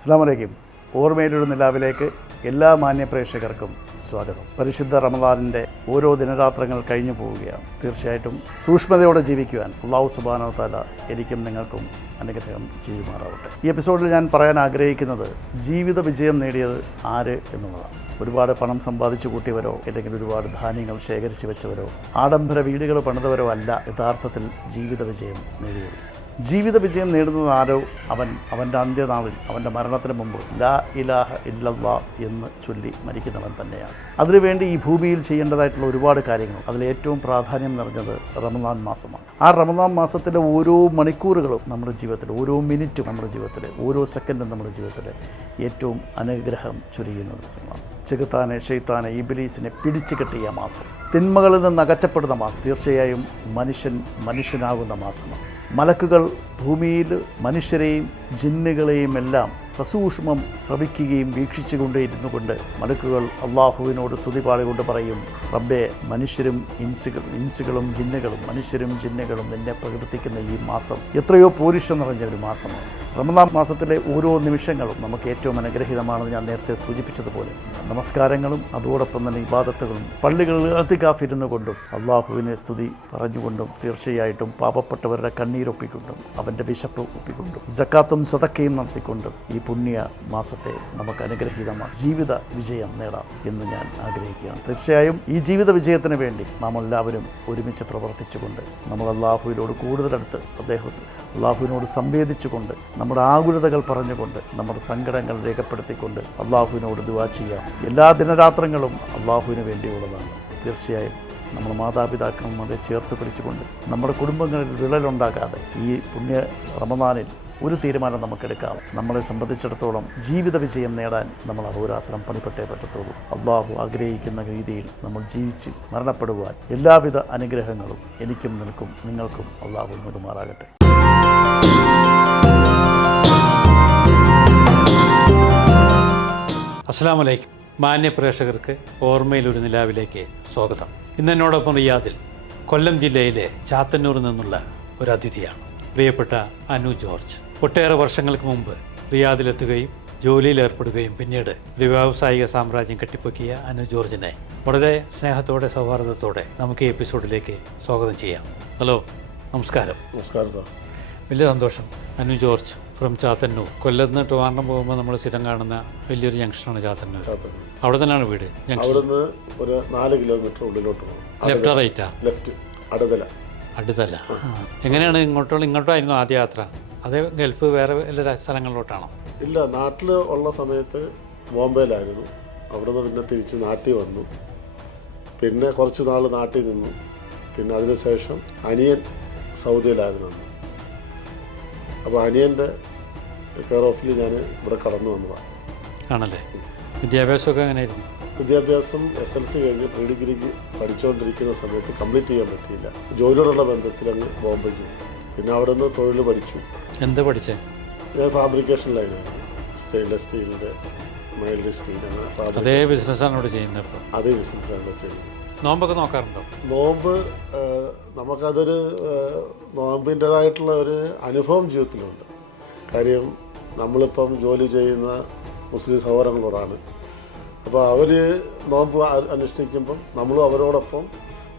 അസ്സലാമു അലൈക്കും. ഓർമ്മയിലൊരു നിലാവിലേക്ക് എല്ലാ മാന്യ പ്രേക്ഷകർക്കും സ്വാഗതം. പരിശുദ്ധ റമദാനിൻ്റെ ഓരോ ദിനരാത്രങ്ങൾ കഴിഞ്ഞു പോവുകയാണ്. തീർച്ചയായിട്ടും സൂക്ഷ്മതയോടെ ജീവിക്കുവാൻ അല്ലാഹു സുബ്ഹാനഹു വ തആല എനിക്കും നിങ്ങൾക്കും അനുഗ്രഹം ചെയ്യുമാറാവട്ടെ. ഈ എപ്പിസോഡിൽ ഞാൻ പറയാൻ ആഗ്രഹിക്കുന്നത് ജീവിത വിജയം നേടിയത് ആര് എന്നുള്ളതാണ്. ഒരുപാട് പണം സമ്പാദിച്ചു കൂട്ടിയവരോ അല്ലെങ്കിൽ ഒരുപാട് ധാന്യങ്ങൾ ശേഖരിച്ചു വെച്ചവരോ ആഡംബര വീടുകൾ പണിതവരോ അല്ല യഥാർത്ഥത്തിൽ ജീവിത വിജയം നേടിയത്. ജീവിത വിജയം നേടുന്നത് ആരോ അവൻ്റെ അന്ത്യനാളിൽ അവൻ്റെ മരണത്തിന് മുമ്പ് ലാ ഇലാഹ ഇല്ലല്ലാ എന്ന് ചൊല്ലി മരിക്കുന്നവൻ തന്നെയാണ്. അതിനുവേണ്ടി ഈ ഭൂമിയിൽ ചെയ്യേണ്ടതായിട്ടുള്ള ഒരുപാട് കാര്യങ്ങൾ, അതിൽ ഏറ്റവും പ്രാധാന്യം നിറഞ്ഞത് റമദാൻ മാസമാണ്. ആ റമദാൻ മാസത്തിലെ ഓരോ മണിക്കൂറുകളും നമ്മുടെ ജീവിതത്തിൽ, ഓരോ മിനിറ്റും നമ്മുടെ ജീവിതത്തിൽ, ഓരോ സെക്കൻഡും നമ്മുടെ ജീവിതത്തിൽ ഏറ്റവും അനുഗ്രഹം ചൊരിയുന്ന ദിവസമാണ്. ചെകുത്താനെ, ഷെയ്ത്താനെ, ഇബ്ലീസിനെ പിടിച്ചു കെട്ടിയ മാസം, തിന്മകളിൽ നിന്ന് അകറ്റപ്പെടുന്ന മാസം, തീർച്ചയായും മനുഷ്യനാകുന്ന മാസമാണ്. മലക്കുകൾ ഭൂമിയിൽ മനുഷ്യരെയും ജിന്നുകളെയും എല്ലാം സസൂക്ഷ്മം ശ്രവിക്കുകയും വീക്ഷിച്ചുകൊണ്ടേയിരുന്നു കൊണ്ട് മലക്കുകൾ അള്ളാഹുവിനോട് സ്തുതി പാടിക്കൊണ്ട് പറയും, റബ്ബേ, ഇൻസുകളും ജിന്നുകളും മനുഷ്യരും ജിന്നുകളും നിന്നെ പ്രകീർത്തിക്കുന്ന ഈ മാസം എത്രയോ പോരിഷം നിറഞ്ഞ ഒരു മാസമാണ്. റമദാൻ മാസത്തിലെ ഓരോ നിമിഷങ്ങളും നമുക്ക് ഏറ്റവും അനുഗ്രഹീതമാണെന്ന് ഞാൻ നേരത്തെ സൂചിപ്പിച്ചതുപോലെ നമസ്കാരങ്ങളും അതോടൊപ്പം തന്നെ ഇബാദത്തുകളും പള്ളികളിൽ ഇഅ്തികാഫിരുന്നു കൊണ്ടും അള്ളാഹുവിനെ സ്തുതി പറഞ്ഞുകൊണ്ടും തീർച്ചയായിട്ടും പാപപ്പെട്ടവരുടെ കണ്ണീരൊപ്പിക്കൊണ്ടും അവൻ്റെ വിശപ്പ് ഒപ്പിക്കൊണ്ടും സക്കാത്തും സദക്കയും നടത്തിക്കൊണ്ടും ഈ പുണ്യ മാസത്തെ നമുക്ക് അനുഗ്രഹീതമായി ജീവിത വിജയം നേടാം എന്ന് ഞാൻ ആഗ്രഹിക്കുകയാണ്. തീർച്ചയായും ഈ ജീവിത വിജയത്തിന് വേണ്ടി നാം എല്ലാവരും ഒരുമിച്ച് പ്രവർത്തിച്ചുകൊണ്ട് നമ്മൾ അള്ളാഹുവിനോട് കൂടുതലടുത്ത് അള്ളാഹുവിനോട് സംവേദിച്ചുകൊണ്ട് നമ്മുടെ ആകുലതകൾ പറഞ്ഞുകൊണ്ട് നമ്മുടെ സങ്കടങ്ങൾ രേഖപ്പെടുത്തിക്കൊണ്ട് അള്ളാഹുവിനോട് ദുആ ചെയ്യാം. എല്ലാ ദിനരാത്രങ്ങളും അള്ളാഹുവിന് വേണ്ടിയുള്ളതാണ്. തീർച്ചയായും നമ്മൾ മാതാപിതാക്കളെ ചേർത്ത് പിടിച്ചുകൊണ്ട് നമ്മുടെ കുടുംബങ്ങളിൽ വിള്ളലുണ്ടാകാതെ ഈ പുണ്യ റമദാനിൽ ഒരു തീരുമാനം നമുക്കെടുക്കാം. നമ്മളെ സംബന്ധിച്ചിടത്തോളം ജീവിത വിജയം നേടാൻ നമ്മൾ അഹോരാത്രം പണിപ്പെട്ടേ പറ്റത്തുള്ളൂ. അള്ളാഹു ആഗ്രഹിക്കുന്ന രീതിയിൽ നമ്മൾ ജീവിച്ച് മരണപ്പെടുവാൻ എല്ലാവിധ അനുഗ്രഹങ്ങളും എനിക്കും നിങ്ങൾക്കും അള്ളാഹു നൽകുമാറാകട്ടെ. അസ്സലാമു അലൈക്കും. മാന്യ പ്രേക്ഷകർക്ക് ഓർമ്മയിലൊരു നിലാവിലേക്ക് സ്വാഗതം. ഇന്ന് എന്നോടൊപ്പം റിയാദിൽ കൊല്ലം ജില്ലയിലെ ചാത്തന്നൂരിൽ നിന്നുള്ള ഒരു അതിഥിയാണ് പ്രിയപ്പെട്ട അനു ജോർജ്. ഒട്ടേറെ വർഷങ്ങൾക്ക് മുമ്പ് റിയാദിലെത്തുകയും ജോലിയിൽ ഏർപ്പെടുകയും പിന്നീട് ഒരു വ്യാവസായിക സാമ്രാജ്യം കെട്ടിപ്പൊക്കിയ അനു ജോർജിനെ വളരെ സ്നേഹത്തോടെ സൗഹാർദ്ദത്തോടെ നമുക്ക് ഈ എപ്പിസോഡിലേക്ക് സ്വാഗതം ചെയ്യാം. ഹലോ, നമസ്കാരം. നമസ്കാരം സാർ. വലിയ സന്തോഷം. Anu George from Chathannoor. കൊല്ലത്ത് നിന്ന് ട്രിവാൻഡ്രം പോകുമ്പോൾ നമ്മൾ സ്ഥിരം കാണുന്ന വലിയൊരു ജംഗ്ഷനാണ് ചാത്തന്നൂർ. അവിടെ തന്നെയാണ് വീട്. അവിടുന്ന് ഒരു 4 കിലോമീറ്റർ ഉള്ളിലോട്ട് പോകും. ലെഫ്റ്റ് റൈറ്റാ? ലെഫ്റ്റ്. അടുതല. എങ്ങനെയാണ് ഇങ്ങോട്ടായിരുന്നു ആദ്യ യാത്ര? അതേ ഗൾഫ് വേറെ എല്ലാ സ്ഥലങ്ങളിലോട്ടാണോ? ഇല്ല, നാട്ടിൽ ഉള്ള സമയത്ത് ബോംബെയിലായിരുന്നു. അവിടുന്ന് പിന്നെ തിരിച്ച് നാട്ടിൽ വന്നു. പിന്നെ കുറച്ച് നാൾ നാട്ടിൽ നിന്നു. പിന്നെ അതിനുശേഷം അനിയൻ സൗദിയിലായിരുന്നു അന്ന്. അപ്പോൾ അനിയൻ്റെ കെയർ ഓഫിൽ ഞാൻ ഇവിടെ കടന്നു വന്നതാണ്. ആണല്ലേ? വിദ്യാഭ്യാസമൊക്കെ എങ്ങനെയായിരുന്നു? വിദ്യാഭ്യാസം SLC കഴിഞ്ഞ് പ്രീ ഡിഗ്രിക്ക് പഠിച്ചുകൊണ്ടിരിക്കുന്ന സമയത്ത് കംപ്ലീറ്റ് ചെയ്യാൻ പറ്റിയില്ല. ജോലിയോടുള്ള ബന്ധത്തിൽ അങ്ങ് ബോംബെക്ക് പോയി. പിന്നെ അവിടെ നിന്ന് തൊഴിൽ പഠിച്ചു. എന്താ പഠിച്ചേ? ഞാൻ ഫാബ്രിക്കേഷൻ ലൈനായിരുന്നു. സ്റ്റെയിൻലെസ് സ്റ്റീലിൻ്റെ, മൈൽഡ് സ്റ്റീൽ, അങ്ങനെ അതേ ബിസിനസ്സാണ് ഇവിടെ ചെയ്യുന്നത്. ഇപ്പോൾ അതേ ബിസിനസ്സാണ് ചെയ്യുന്നത്. നോമ്പൊക്കെ നോക്കാറുണ്ടോ? നോമ്പ് നമുക്കതൊരു നോമ്പിൻ്റേതായിട്ടുള്ള ഒരു അനുഭവം ജീവിതത്തിലുണ്ട്. കാര്യം നമ്മളിപ്പം ജോലി ചെയ്യുന്ന മുസ്ലിം സഹോദരങ്ങളോടാണ്. അപ്പോൾ അവർ നോമ്പ് അനുഷ്ഠിക്കുമ്പം നമ്മളും അവരോടൊപ്പം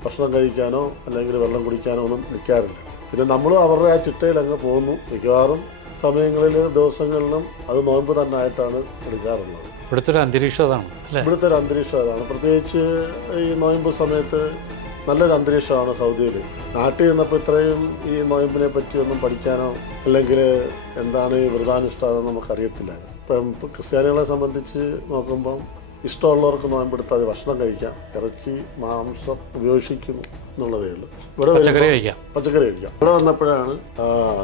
ഭക്ഷണം കഴിക്കാനോ അല്ലെങ്കിൽ വെള്ളം കുടിക്കാനോ ഒന്നും നിൽക്കാറില്ല. പിന്നെ നമ്മളും അവരുടെ ആ ചിട്ടയിൽ അങ്ങ് പോകുന്നു. മിക്കവാറും സമയങ്ങളിൽ ദിവസങ്ങളിലും അത് നോമ്പ് തന്നെ ആയിട്ടാണ് എടുക്കാറുള്ളത്. ഇവിടുത്തെ ഒരു അന്തരീക്ഷം അതാണ്. ഇവിടുത്തെ ഒരു അന്തരീക്ഷം അതാണ്. പ്രത്യേകിച്ച് ഈ നോയമ്പ് സമയത്ത് നല്ലൊരു അന്തരീക്ഷമാണ് സൗദിയിൽ. നാട്ടിൽ നിന്നപ്പോൾ ഇത്രയും ഈ നോയമ്പിനെ പറ്റിയൊന്നും പഠിക്കാനോ അല്ലെങ്കിൽ എന്താണ് ഈ വ്രതാനുഷ്ഠാനം നമുക്കറിയത്തില്ല. ഇപ്പം ക്രിസ്ത്യാനികളെ സംബന്ധിച്ച് നോക്കുമ്പം ഇഷ്ടമുള്ളവർക്ക് നോയമ്പെടുത്താൽ അത് ഭക്ഷണം കഴിക്കാം, ഇറച്ചി മാംസം ഉപയോഗിക്കുന്നു എന്നുള്ളതേ ഉള്ളൂ. ഇവിടെ പച്ചക്കറി കഴിക്കാം. ഇവിടെ വന്നപ്പോഴാണ്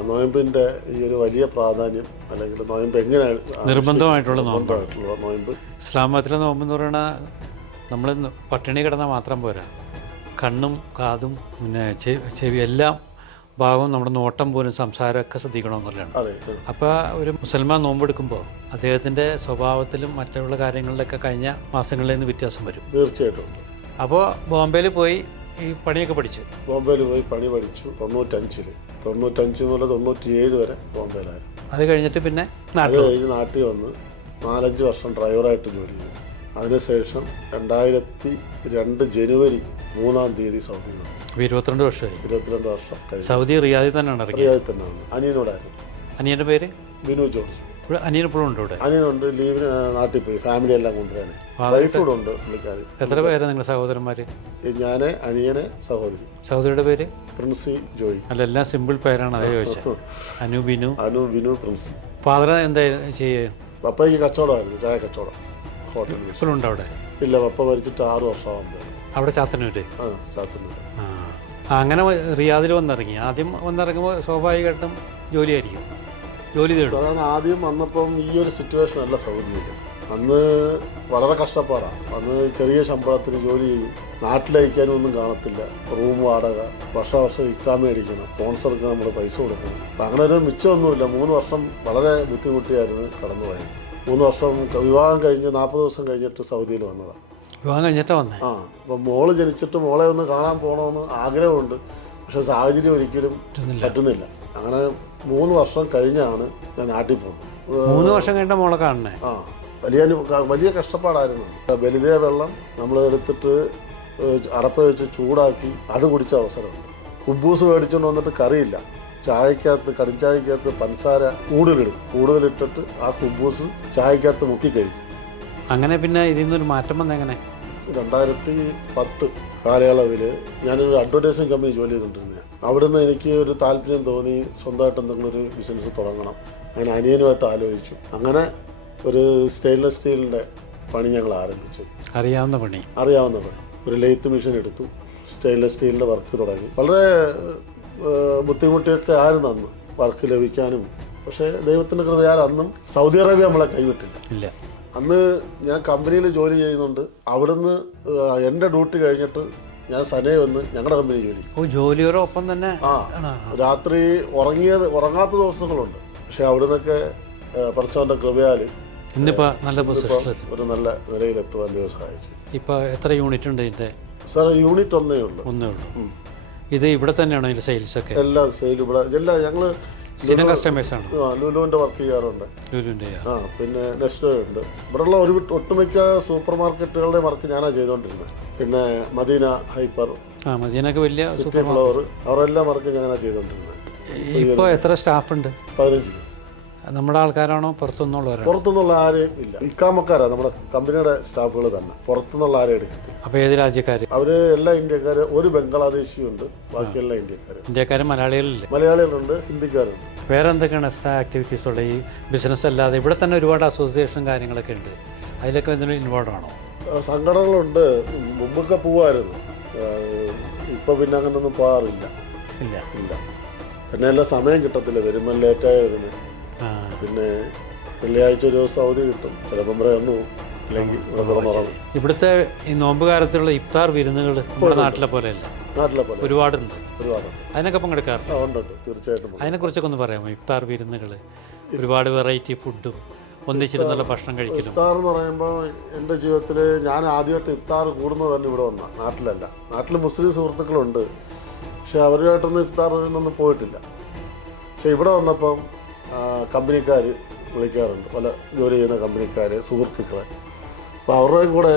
നോയമ്പിൻ്റെ ഈ ഒരു വലിയ പ്രാധാന്യം, അല്ലെങ്കിൽ നോയമ്പ് എങ്ങനെയാണ് നിർബന്ധമായിട്ടുള്ള നോയമ്പ്. ഇസ്ലാം മതത്തിലെ നോമ്പ് എന്ന് പറയുന്നത് നമ്മൾ പട്ടിണി കിടന്നാൽ മാത്രം പോരാ, കണ്ണും കാതും പിന്നെ ചെവി എല്ലാം ഭാഗവും നമ്മുടെ നോട്ടം പോലും സംസാരമൊക്കെ ശ്രദ്ധിക്കണമെന്നുള്ളതാണ്. അപ്പോൾ ഒരു മുസൽമാൻ നോമ്പെടുക്കുമ്പോൾ അദ്ദേഹത്തിൻ്റെ സ്വഭാവത്തിലും മറ്റുള്ള കാര്യങ്ങളിലൊക്കെ കഴിഞ്ഞ മാസങ്ങളിൽ നിന്ന് വ്യത്യാസം വരും. തീർച്ചയായിട്ടും. അപ്പോൾ ബോംബെയിൽ പോയി ഈ പണിയൊക്കെ പഠിച്ചു? ബോംബെയിൽ പോയി പണി പഠിച്ചു 95 മുതൽ 97 വരെ ബോംബെയിലായിരുന്നു. അത് കഴിഞ്ഞിട്ട് പിന്നെ അത് കഴിഞ്ഞ് നാട്ടിൽ വന്ന് 4-5 വർഷം ഡ്രൈവറായിട്ട് ജോലി ചെയ്തു. അതിനുശേഷം 2002 ജനുവരി 3-ാം തീയതി സൗദി വന്നു. 22 വർഷമായി. 22 വർഷം കഴിഞ്ഞു. സൗദി റിയാദിൽ തന്നെയാണ് ഇറങ്ങിയത്? റിയാദിൽ തന്നെ വന്നു. അനിയനോടായിരുന്നു. അനിയൻ്റെ പേര്? ബിനു ജോർജ്. ഇവിടെ അനിയൻ ഇപ്പോഴും ഉണ്ട് ഇവിടെ? അനിയനുണ്ട്, ലീവിന് നാട്ടിൽ പോയി. ഫാമിലി എല്ലാം കൊണ്ടുവരാൻ. വൈഫ് കൂടെ ഉണ്ട് പുള്ളിക്കാരി. എത്ര പേരാണ് നിങ്ങൾ സഹോദരന്മാർ? ഞാൻ, അനിയനെ, സഹോദരി. സഹോദരിയുടെ പേര്? പ്രിൻസി ജോയി. അല്ല, എല്ലാം സിമ്പിൾ പേരാണ്, അതേ ചോദിച്ചത്. അനു, ബിനു, പ്രിൻസി. ഫാദർ എന്താ ചെയ്യുക? പപ്പയ്ക്ക് കച്ചവടമായിരുന്നു, ചായ കച്ചവടം, ഹോട്ടൽ. ഇപ്പോഴും ഉണ്ടോ അവിടെ? ഇല്ല, പപ്പ മരിച്ചിട്ട് 6 വർഷമാകുമ്പോൾ. അവിടെ ചാത്തന്നൂര്? ആ, ചാത്തന്നൂര്. അങ്ങനെ റിയാദിൽ വന്നിറങ്ങി. ആദ്യം വന്നിറങ്ങുമ്പോൾ സ്വാഭാവികമായിട്ടും ജോലിയായിരിക്കും, ജോലി തേടും. അതാണ് ആദ്യം വന്നപ്പം ഈ ഒരു സിറ്റുവേഷൻ അല്ല സൗദിയിൽ. അന്ന് വളരെ കഷ്ടപ്പാടാണ്. അന്ന് ചെറിയ ശമ്പളത്തിന് ജോലി ചെയ്യും, നാട്ടിലയക്കാനും ഒന്നും കാണത്തില്ല. റൂം വാടക, വർഷം ഇക്കാമ അടിക്കണം, സ്പോൺസർക്ക് നമ്മൾ പൈസ കൊടുക്കണം. അപ്പം അങ്ങനെ ഒരു മിച്ചമൊന്നുമില്ല. 3 വർഷം വളരെ ബുദ്ധിമുട്ടിയായിരുന്നു കടന്നുപോയത്. 3 വർഷം വിവാഹം കഴിഞ്ഞ് 40 ദിവസം കഴിഞ്ഞിട്ട് സൗദിയിൽ വന്നതാണ്. വിവാഹം കഴിഞ്ഞിട്ടാണ് വന്നത്? ആ, അപ്പം മോള് ജനിച്ചിട്ട് മോളെ ഒന്ന് കാണാൻ പോകണമെന്ന് ആഗ്രഹമുണ്ട്. പക്ഷെ സാഹചര്യം ഒരിക്കലും പറ്റുന്നില്ല. അങ്ങനെ 3 വർഷം കഴിഞ്ഞാണ് ഞാൻ നാട്ടിൽ പോകുന്നത്. 3 വർഷം കഴിഞ്ഞ മോളെ കാണണേ? ആ, വലിയ കഷ്ടപ്പാടായിരുന്നു. ബലിതേ വെള്ളം നമ്മൾ എടുത്തിട്ട് അടപ്പ വെച്ച് ചൂടാക്കി അത് കുടിച്ച അവസരമുണ്ട്. കുബൂസ് മേടിച്ചുകൊണ്ട് വന്നിട്ട് കറിയില്ല, ചായക്കകത്ത് കടിച്ചായക്കകത്ത് പഞ്ചസാര കൂടുതലിട്ടിട്ട് ആ കുബൂസ് ചായക്കകത്ത് മുക്കിക്കഴിക്കും. അങ്ങനെ പിന്നെ ഇതിൽ നിന്നൊരു മാറ്റം വന്നത് എങ്ങനെ? 2010 കാലയളവിൽ ഞാനൊരു അഡ്വർടൈസിങ് കമ്പനി ജോലി ചെയ്തുകൊണ്ടിരുന്നത്. അവിടുന്ന് എനിക്ക് ഒരു താല്പര്യം തോന്നി, സ്വന്തമായിട്ട് എന്തെങ്കിലും ഒരു ബിസിനസ് തുടങ്ങണം. അങ്ങനെ അനിയനുമായിട്ട് ആലോചിച്ചു. അങ്ങനെ ഒരു സ്റ്റെയിൻലെസ് സ്റ്റീലിൻ്റെ പണി ഞങ്ങൾ ആരംഭിച്ചു. അറിയാവുന്ന പണി. ഒരു ലെയ്ത്ത് മെഷീൻ എടുത്തു, സ്റ്റെയിൻലെസ് സ്റ്റീലിൻ്റെ വർക്ക് തുടങ്ങി. വളരെ ബുദ്ധിമുട്ടിയൊക്കെ ആയിരുന്നു അന്ന് വർക്ക് ലഭിക്കാനും. പക്ഷേ ദൈവത്തിൻ്റെ കൃപയാൽ അന്നും സൗദി അറേബ്യ നമ്മളെ കൈവിട്ടില്ല. അന്ന് ഞാൻ കമ്പനിയിൽ ജോലി ചെയ്യുന്നുണ്ട്. അവിടുന്ന് എൻ്റെ ഡ്യൂട്ടി കഴിഞ്ഞിട്ട് ഞാൻ സനേ വന്ന് ഞങ്ങളുടെ കമ്പനി ജോലിയോടൊപ്പം തന്നെ രാത്രി ഉറങ്ങാത്ത ദിവസങ്ങളുണ്ട്. പക്ഷെ അവിടുന്നൊക്കെ പടച്ചവൻ്റെ കൃപയാൽ ഇന്നിപ്പോൾ നല്ല ഒരു നല്ല നിലയിലെത്തുവാൻ ദൈവം സഹായിച്ചു. ഇപ്പോൾ എത്ര യൂണിറ്റ് ഉണ്ട് ഇതിൻ്റെ? സാർ, യൂണിറ്റ് ഒന്നേ ഉള്ളൂ. ഇത് ഇവിടെ തന്നെയാണോ ഇതിൻ്റെ സെയിൽസൊക്കെ? എല്ലാ സെയിലും ഇവിടെ. ഞങ്ങൾ കസ്റ്റമേഴ്സാണ്. ലുലുവിൻ്റെ വർക്ക് ചെയ്യാറുണ്ട്. പിന്നെ നെക്സ്റ്റ് ഉണ്ട്. ഇവിടെയുള്ള ഒട്ടുമിക്ക സൂപ്പർ മാർക്കറ്റുകളുടെ വർക്ക് ഞാനാണ് ചെയ്തുകൊണ്ടിരുന്നത്. പിന്നെ മദീന ഹൈപ്പർ, മദീനക്ക് വലിയ സിറ്റി ഫ്ലവർ, അവരെല്ലാം വർക്ക് ഞാനാണ് ചെയ്തുകൊണ്ടിരുന്നത്. ഇപ്പോൾ എത്ര സ്റ്റാഫ് ഉണ്ട്? 15. നമ്മുടെ ആൾക്കാരാണോ പുറത്തുനിന്നുള്ളവരാണോ? പുറത്തുനിന്നുള്ള ആരെയും ഇല്ല. ഇക്കാമക്കാരാണ് നമ്മുടെ കമ്പനിയുടെ സ്റ്റാഫുകൾ തന്നെ. പുറത്തുനിന്നുള്ള ആരെയും എടുക്കത്തില്ല. അപ്പോൾ ഏത് രാജ്യക്കാർ? അവർ എല്ലാ ഇന്ത്യക്കാർ. ഒരു ബംഗ്ലാദേശിയുണ്ട്, ബാക്കിയെല്ലാം ഇന്ത്യക്കാരും മലയാളികളുണ്ട്, ഹിന്ദിക്കാരുണ്ട്. വേറെ എന്തൊക്കെയാണ് എക്സ്ട്രാ ആക്ടിവിറ്റീസ് ഉള്ള ഈ ബിസിനസ് അല്ലാതെ? ഇവിടെ തന്നെ ഒരുപാട് അസോസിയേഷൻ കാര്യങ്ങളൊക്കെ ഉണ്ട്, അതിലൊക്കെ എന്തെങ്കിലും ഇൻവോൾവ് ആണോ? സംഘടനകളുണ്ട്. മുമ്പൊക്കെ പോവായിരുന്നു, ഇപ്പോൾ പിന്നെ അങ്ങനൊന്നും പോകാറില്ല. ഇല്ല. തന്നെയല്ല, സമയം കിട്ടത്തില്ല, വരുമ്പോൾ ലേറ്റായി വരുന്നത്. പിന്നെ വെള്ളിയാഴ്ച ഒരു ദിവസം അവധി കിട്ടും, ചിലപ്പം വന്നു, അല്ലെങ്കിൽ ഇവിടുത്തെ ഈ നോമ്പ് കാലത്തുള്ള ഇഫ്താർ വിരുന്നുകൾ നമ്മുടെ നാട്ടിലെ പോലെയല്ല? ഒരുപാടുണ്ട്. അതിനൊക്കെ പങ്കെടുക്കാറുണ്ട്? തീർച്ചയായിട്ടും. അതിനെക്കുറിച്ചൊക്കെ ഒന്ന് പറയാമോ? ഇഫ്താർ വിരുന്നുകൾ, ഒരുപാട് വെറൈറ്റി ഫുഡും ഒന്നിച്ചിരുന്നുള്ള ഭക്ഷണം കഴിക്കലും. ഇഫ്താർ എന്ന് പറയുമ്പോൾ എൻ്റെ ജീവിതത്തിൽ ഞാൻ ആദ്യമായിട്ട് ഇഫ്താർ കൂടുന്നത് തന്നെ ഇവിടെ വന്ന, നാട്ടിലല്ല. നാട്ടിൽ മുസ്ലിം സുഹൃത്തുക്കളുണ്ട്, പക്ഷെ അവരുമായിട്ടൊന്നും ഇഫ്താറിനൊന്നും പോയിട്ടില്ല. പക്ഷെ ഇവിടെ വന്നപ്പം കമ്പനിക്കാർ വിളിക്കാറുണ്ട്, പല ജോലി ചെയ്യുന്ന കമ്പനിക്കാർ, സുഹൃത്തുക്കളെ. അപ്പോൾ അവരുടെ കൂടെ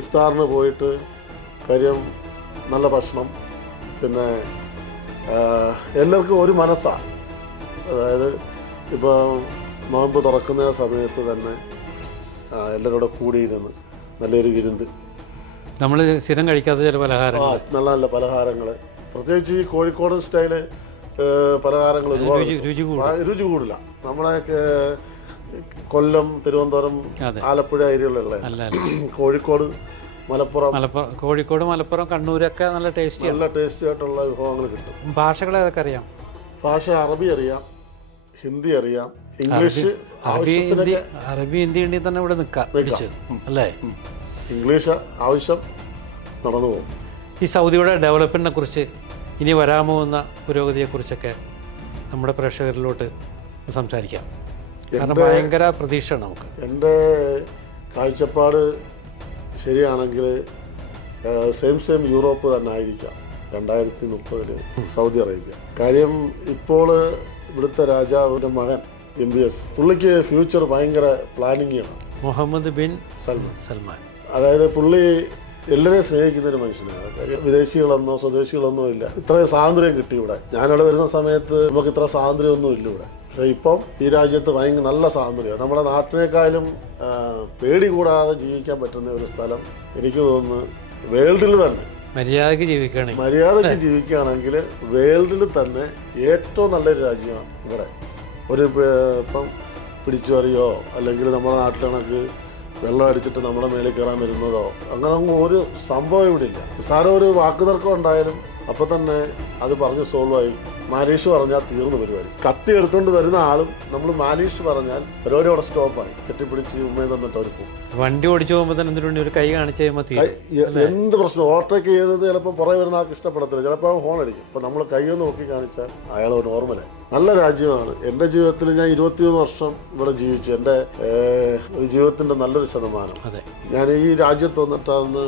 ഇഫ്താറിന് പോയിട്ട് കാര്യം നല്ല ഭക്ഷണം, പിന്നെ എല്ലാവർക്കും ഒരു മനസ്സാണ്. അതായത് ഇപ്പോൾ നോമ്പ് തുറക്കുന്ന സമയത്ത് തന്നെ എല്ലാവരും കൂടെ കൂടിയിരുന്ന് നല്ലൊരു വിരുന്ന്. നമ്മൾ സ്ഥിരം കഴിക്കാത്ത ചില പലഹാരങ്ങൾ, നല്ല നല്ല പലഹാരങ്ങൾ, പ്രത്യേകിച്ച് ഈ കോഴിക്കോട് സ്റ്റൈല് പലഹാരങ്ങൾ ഒരുപാട് രുചി കൂടില്ല. നമ്മളെ കൊല്ലം, തിരുവനന്തപുരം, ആലപ്പുഴ ഏരിയയിലുള്ള കോഴിക്കോട്, മലപ്പുറം, കണ്ണൂരൊക്കെ നല്ല ടേസ്റ്റി ആയിട്ടുള്ള വിഭവങ്ങൾ കിട്ടും. ഭാഷകൾ ഏതൊക്കെ അറിയാം? ഭാഷ അറബി അറിയാം, ഹിന്ദി അറിയാം, ഇംഗ്ലീഷ്. അറബി ഹിന്ദി ഉണ്ടെങ്കിൽ തന്നെ ഇവിടെ നിൽക്കാം അല്ലേ? ഇംഗ്ലീഷ് ആവശ്യം നടന്നു പോകും. ഈ സൗദിയുടെ ഡെവലപ്മെൻറ്റിനെ കുറിച്ച്, ഇനി വരാൻ പോകുന്ന പുരോഗതിയെക്കുറിച്ചൊക്കെ നമ്മുടെ പ്രേക്ഷകരിലോട്ട് സംസാരിക്കാം. കാരണം ഭയങ്കര പ്രതീക്ഷയാണ് നമുക്ക്. എൻ്റെ കാഴ്ചപ്പാട് ശരിയാണെങ്കിൽ സെയിം യൂറോപ്പ് തന്നെ ആയിരിക്കാം 2030 സൗദി അറേബ്യ. കാര്യം ഇപ്പോൾ ഇവിടുത്തെ രാജാവിൻ്റെ മകൻ MBS, പുള്ളിക്ക് ഫ്യൂച്ചർ ഭയങ്കര പ്ലാനിങ് ആണ്. Mohammed bin Salman. അതായത് പുള്ളി എല്ലാവരെയും സ്നേഹിക്കുന്ന ഒരു മനുഷ്യനാണ്. വിദേശികളെന്നോ സ്വദേശികളെന്നോ ഇല്ല. ഇത്രയും സ്വാതന്ത്ര്യം കിട്ടി ഇവിടെ. ഞാനിവിടെ വരുന്ന സമയത്ത് നമുക്ക് ഇത്ര സ്വാതന്ത്ര്യമൊന്നും ഇല്ല ഇവിടെ. പക്ഷേ ഇപ്പം ഈ രാജ്യത്ത് ഭയങ്കര നല്ല സ്വാതന്ത്ര്യമാണ്. നമ്മുടെ നാട്ടിനേക്കാളും പേടി കൂടാതെ ജീവിക്കാൻ പറ്റുന്ന ഒരു സ്ഥലം എനിക്ക് തോന്നുന്നു വേൾഡിൽ തന്നെ മര്യാദയ്ക്ക് ജീവിക്കുകയാണെങ്കിൽ വേൾഡിൽ തന്നെ ഏറ്റവും നല്ലൊരു രാജ്യമാണ് ഇവിടെ. ഒരു ഇപ്പം പിടിച്ചു പറിയോ അല്ലെങ്കിൽ നമ്മുടെ നാട്ടിൽ കണക്ക് വെള്ളം അടിച്ചിട്ട് നമ്മുടെ മേളിൽ കയറാൻ വരുന്നതോ അങ്ങനെ ഒരു സംഭവം ഇവിടെ ഇല്ല. സാരം ഒരു വാക്കുതർക്കം ഉണ്ടായാലും അപ്പം തന്നെ അത് പറഞ്ഞ് സോൾവായി. മാലീഷ് പറഞ്ഞാൽ തീർന്നു പരിപാടി. കത്തി എടുത്തുകൊണ്ട് വരുന്ന ആളും നമ്മൾ മാലീഷ് പറഞ്ഞാൽ പരിപാടി അവിടെ സ്റ്റോപ്പായി. കെട്ടിപ്പിടിച്ച് ഉമ്മയും തന്നിട്ട് അവർ പോകും. വണ്ടി ഓടിച്ചു പോകുമ്പോൾ തന്നെ ഒരു കൈ കാണിച്ച് എന്ത് പ്രശ്നം ഓവർടേക്ക് ചെയ്തത് ചിലപ്പോൾ പുറകെ വരുന്ന ആൾക്ക് ഇഷ്ടപ്പെടത്തില്ല. ചിലപ്പോൾ അവൻ ഹോൺ അടിക്കും. അപ്പം നമ്മൾ കൈയൊന്ന് നോക്കി കാണിച്ചാൽ അയാൾ നോർമലായി. നല്ല രാജ്യമാണ്. എൻ്റെ ജീവിതത്തിൽ ഞാൻ 23 വർഷം ഇവിടെ ജീവിച്ചു. എൻ്റെ ഒരു ജീവിതത്തിൻ്റെ നല്ലൊരു ശതമാനം ഞാൻ ഈ രാജ്യത്ത് വന്നിട്ടാന്ന്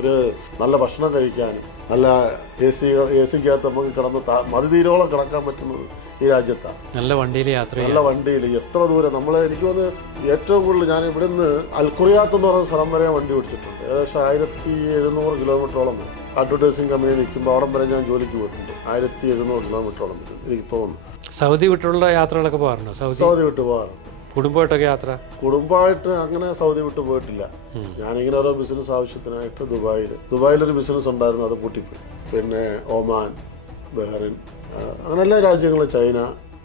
ഒരു നല്ല ഭക്ഷണം കഴിക്കാനും നല്ല AC-ക്കകത്ത് നമുക്ക് കിടന്ന് മതിതീരോളം കിടക്കാൻ പറ്റുന്നത് ഈ രാജ്യത്താണ്. നല്ല വണ്ടിയിൽ എത്ര ദൂരം എനിക്ക് തോന്നുന്നു ഏറ്റവും കൂടുതൽ ഞാൻ ഇവിടെ നിന്ന് അൽഖുറിയാത്ത് എന്ന് പറയുന്ന സ്ഥലം വരെ വണ്ടി ഓടിച്ചിട്ടുണ്ട്. ഏകദേശം 1700 കിലോമീറ്ററോളം വരും. അഡ്വർടൈസിങ് കമ്പനി നിൽക്കുമ്പോൾ അവിടെ വരെ ഞാൻ ജോലിക്ക് പോയിട്ടുണ്ട്. 1700 കിലോമീറ്ററോളം വരും എനിക്ക് തോന്നുന്നു. സൗദി വിട്ടുള്ള യാത്രകളൊക്കെ പോകാറുണ്ടോ? സൗദി വിട്ട് പോകാറുണ്ട്. കുടുംബമായിട്ടൊക്കെ കുടുംബമായിട്ട് അങ്ങനെ സൗദി വിട്ട് പോയിട്ടില്ല. ഞാനിങ്ങനെ ഓരോ ബിസിനസ് ആവശ്യത്തിനായിട്ട് ദുബായിലൊരു ബിസിനസ് ഉണ്ടായിരുന്നു, അത് പൂട്ടിപ്പോയി. പിന്നെ ഒമാൻ, ബഹ്റിൻ, അങ്ങനെ എല്ലാ രാജ്യങ്ങളും, ചൈന,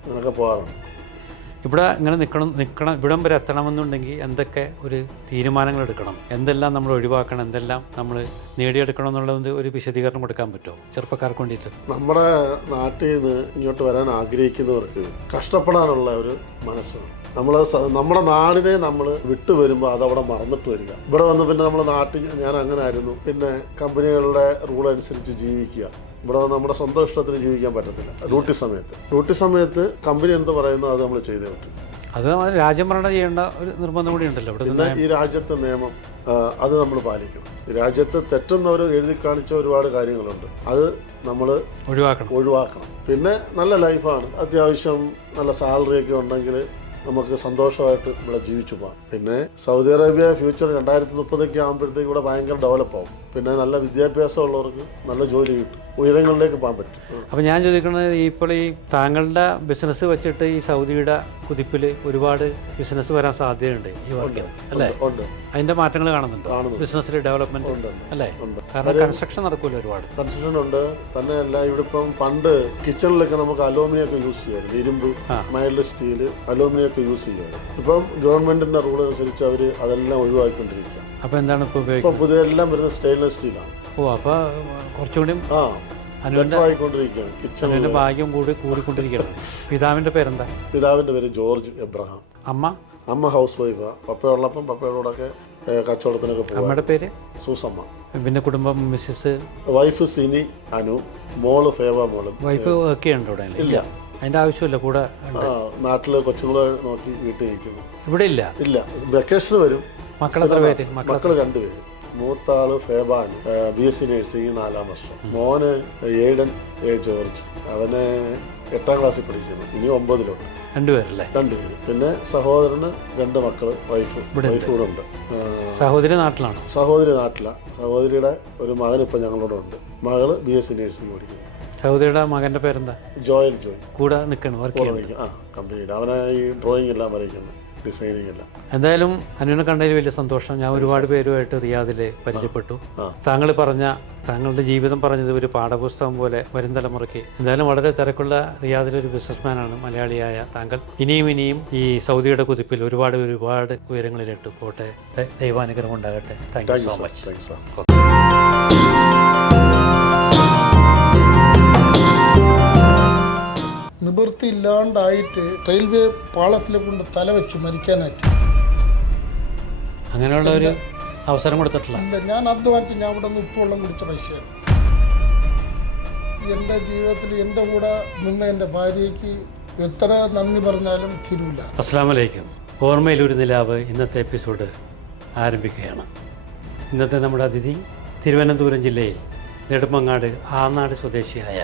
അങ്ങനെയൊക്കെ പോകാറുണ്ട്. ഇവിടെ ഇങ്ങനെ നിൽക്കണം ഇവിടം വരെ എത്തണമെന്നുണ്ടെങ്കിൽ എന്തൊക്കെ ഒരു തീരുമാനങ്ങൾ എടുക്കണം, എന്തെല്ലാം നമ്മൾ ഒഴിവാക്കണം, എന്തെല്ലാം നമ്മൾ നേടിയെടുക്കണം എന്നുള്ളത് ഒരു വിശദീകരണം കൊടുക്കാൻ പറ്റുമോ ചെറുപ്പക്കാർക്ക് വേണ്ടിയിട്ട്? നമ്മുടെ നാട്ടിൽ നിന്ന് ഇങ്ങോട്ട് വരാൻ ആഗ്രഹിക്കുന്നവർക്ക് കഷ്ടപ്പെടാനുള്ള ഒരു മനസ്സാണ്. നമ്മുടെ നാടിനെ നമ്മൾ വിട്ടു വരുമ്പോൾ അതവിടെ മറന്നിട്ട് വരിക. ഇവിടെ വന്ന് പിന്നെ നമ്മുടെ നാട്ടിൽ ഞാൻ അങ്ങനെ ആയിരുന്നു. പിന്നെ കമ്പനികളുടെ റൂൾ അനുസരിച്ച് ജീവിക്കുക. ഇവിടെ നമ്മുടെ സ്വന്തം ഇഷ്ടത്തിന് ജീവിക്കാൻ പറ്റത്തില്ല. ഡ്യൂട്ടി സമയത്ത് കമ്പനി എന്ത് പറയുന്നോ അത് നമ്മൾ ചെയ്തേ പറ്റും. അത് രാജ്യം ഭരണം ചെയ്യേണ്ട ഒരു നിർബന്ധം കൂടി ഉണ്ടല്ലോ. പിന്നെ ഈ രാജ്യത്തെ നിയമം അത് നമ്മൾ പാലിക്കണം. രാജ്യത്ത് തെറ്റുന്നവർ എഴുതി കാണിച്ച ഒരുപാട് കാര്യങ്ങളുണ്ട്, അത് നമ്മൾ ഒഴിവാക്കണം. പിന്നെ നല്ല ലൈഫാണ്. അത്യാവശ്യം നല്ല സാലറിയൊക്കെ ഉണ്ടെങ്കിൽ നമുക്ക് സന്തോഷമായിട്ട് ഇവിടെ ജീവിച്ചു പോകാം. പിന്നെ സൗദി അറേബ്യ ഫ്യൂച്ചർ 2030 ആകുമ്പോഴത്തേക്ക് ഇവിടെ ഭയങ്കര ഡെവലപ്പാവും. പിന്നെ നല്ല വിദ്യാഭ്യാസം ഉള്ളവർക്ക് നല്ല ജോലി കിട്ടും, ഉയരങ്ങളിലേക്ക് പോകാൻ പറ്റും. അപ്പോൾ ഞാൻ ചോദിക്കുന്നത്, ഇപ്പോൾ ഈ താങ്കളുടെ ബിസിനസ് വെച്ചിട്ട് ഈ സൗദിയുടെ കുതിപ്പിൽ ഒരുപാട് ബിസിനസ് വരാൻ സാധ്യതയുണ്ട് ഈ വർക്കിൽ, അല്ലേ? അതിന്റെ മാറ്റങ്ങൾ കാണുന്നുണ്ടോ? ബിസിനസ്സിൽ ഡെവലപ്മെന്റ് ഉണ്ട്, അല്ലേ? കാരണം കൺസ്ട്രക്ഷൻ നടക്കൂല, ഒരുപാട് കൺസ്ട്രക്ഷൻ ഉണ്ട്. തന്നെയല്ല ഇവിടെ ഇപ്പം പണ്ട് കിച്ചണിലൊക്കെ നമുക്ക് അലൂമിനിയം ഒക്കെ യൂസ് ചെയ്യായിരുന്നു. ഇരുമ്പ്, മൈൽഡ് സ്റ്റീല്, അലൂമിനിയം ഒക്കെ യൂസ് ചെയ്യാറ്. ഇപ്പം ഗവൺമെന്റിന്റെ റൂൾ അനുസരിച്ച് അവർ അതെല്ലാം ഒഴിവാക്കിക്കൊണ്ടിരിക്കുക. അപ്പൊ എന്താണ് ഇപ്പൊ പുതിയെല്ലാം വരുന്നത് സ്റ്റെയിൻലെസ് സ്റ്റീലാണ്. അപ്പൊ കുറച്ചുകൂടി കിച്ചണിന്റെ ഭാഗ്യം കൂടിക്കൊണ്ടിരിക്കുകയാണ്. പിതാവിന്റെ പേരെന്താ? പിതാവിന്റെ പേര് ജോർജ് എബ്രഹാം. അമ്മ ഹൗസ് വൈഫാ. പപ്പയുള്ളപ്പം പപ്പയോടൊക്കെ കച്ചവടത്തിനൊക്കെ പോകും. അമ്മയുടെ പേര് സൂസമ്മ. പിന്നെ കുടുംബം? വൈഫ് സിനി അനു, മോള് ഫേവ. വൈഫ് വർക്ക് ചെയ്യണ്ടോ ഇവിടെ? ഇല്ല, അതിന്റെ ആവശ്യമില്ല. കൂടെ നാട്ടില് കൊച്ചുങ്ങളെ നോക്കി വീട്ടിൽ ഇരിക്കുന്നു. ഇവിടെ ഇല്ല. വെക്കേഷന് വരും. മക്കള് 2 പേര്. മൂത്താള് ഫേബാന്, BSc നഴ്സിംഗ് 4ാം വർഷം. മോന് എയ്ഡൻ ജോർജ്, അവന് 8ാം ക്ലാസ്സിൽ പഠിക്കുന്നു. ഇനി 9ലുണ്ട്. 2 പേരല്ലേ? 2 പേര്. പിന്നെ സഹോദരന് 2 മക്കള്, വൈഫ് കൂടെ ഉണ്ട്. സഹോദരി നാട്ടിലാണ്? സഹോദരി നാട്ടില. സഹോദരിയുടെ ഒരു മകൻ ഇപ്പൊ ഞങ്ങളോട് ഉണ്ട്. മകള് BSc നഴ്സിംഗ് പഠിക്കുന്നു. സഹോദരിയുടെ മകന്റെ പേരെന്താ? ജോയൽ. കൂടെ നിൽക്കണം, കമ്പനിയിൽ. അവനെ ഈ ഡ്രോയിങ് എല്ലാം വരയ്ക്കുന്നു, ഡിസൈനിങ് എല്ലാം. എന്തായാലും അനുവിനെ കണ്ടതിൽ വലിയ സന്തോഷം. ഞാൻ ഒരുപാട് പേരുമായിട്ട് റിയാദിൽ പരിചയപ്പെട്ടു. താങ്കളുടെ ജീവിതം പറഞ്ഞത് ഒരു പാഠപുസ്തകം പോലെ വരും തലമുറയ്ക്ക്. എന്തായാലും വളരെ തിരക്കുള്ള റിയാദിലെ ഒരു ബിസിനസ്മാനാണ് മലയാളിയായ താങ്കൾ. ഇനിയും ഈ സൗദിയുടെ കുതിപ്പിൽ ഒരുപാട് ഉയരങ്ങളിലിട്ട് പോട്ടെ. ദൈവാനുഗ്രഹം ഉണ്ടാകട്ടെ. Thank you so much. നിവൃത്തിയില്ലാണ്ടായിട്ട് റെയിൽവേ പാളത്തിൽ കൊണ്ട് തല വെച്ചു മരിക്കാനായിട്ട്. അങ്ങനെയുള്ള ഒരു അവസരം കൊടുത്തിട്ടില്ല. ഇല്ല, ഞാൻ അധ്വാനിച്ച് ഞാൻ ഇവിടെ നിന്ന് ഉപ്പുവെള്ളം കുടിച്ച പൈസയാണ്. എൻ്റെ ജീവിതത്തിൽ എൻ്റെ കൂടെ നിന്ന എൻ്റെ ഭാര്യയ്ക്ക് എത്ര നന്ദി പറഞ്ഞാലും തീരൂല. അസ്സലാമു അലൈക്കും. ഓർമ്മയിലൊരു നിലാവ് ഇന്നത്തെ എപ്പിസോഡ് ആരംഭിക്കുകയാണ്. ഇന്നത്തെ നമ്മുടെ അതിഥി തിരുവനന്തപുരം ജില്ലയിൽ നെടുമങ്ങാട് ആനാട് സ്വദേശിയായ